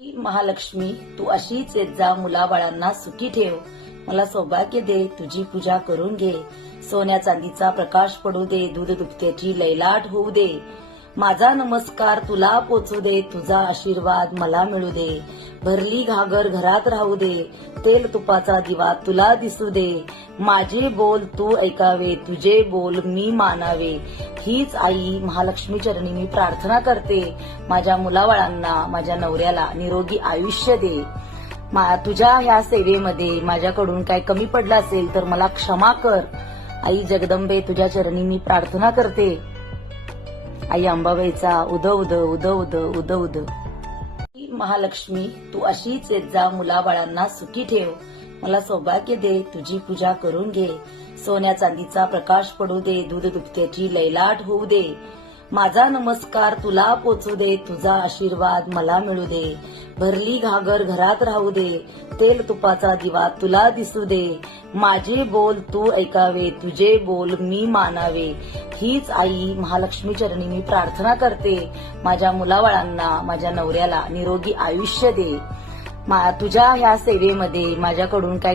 महालक्ष्मी, तू अशीच येत जा, मुलाबाळांना सुखी ठेव. मला सौभाग्य दे, तुझी पूजा करून घे. सोन्या चांदीचा प्रकाश पडू दे, दूध दुभत्याची लैलाट होऊ दे. माझा नमस्कार तुला पोचू दे, तुझा आशीर्वाद मला मिळू दे. भरली घागर घरात राहू दे, तेल तुपाचा दिवा तुला दिसू दे. माझे बोल तू ऐकावे, तुझे बोल मी मानावे. हीच आई महालक्ष्मी चरणी मी प्रार्थना करते. माझ्या मुलाबाळांना, माझ्या नवऱ्याला निरोगी आयुष्य दे. तुझ्या ह्या सेवेमध्ये माझ्याकडून काय कमी पडलं असेल तर मला क्षमा कर. आई जगदंबे, तुझ्या चरणी मी प्रार्थना करते. आई अंबाबाईचा उदव उद उदव उद उदव उद. महालक्ष्मी, तू अशीच येत जा, मुलाबाळांना सुखी ठेव. मला सौभाग्य दे, तुझी पूजा करून घे. सोन्या चांदीचा प्रकाश पडू दे, दूध दुभत्याची लैलाट होऊ दे. माझा नमस्कार तुला पोचू दे, तुझा आशीर्वाद मला मिळू दे. भरली घागर घरात राहू दे, तेल तुपाचा दिवा तुला दिसू दे. माझे बोल तू ऐकावे, तुझे बोल मी मानावे. हीच आई महालक्ष्मी चरणी मी प्रार्थना करते. माझ्या मुलाबाळांना, माझ्या नवऱ्याला निरोगी आयुष्य दे. तुझ्या ह्या सेवेमध्ये माझ्याकडून काय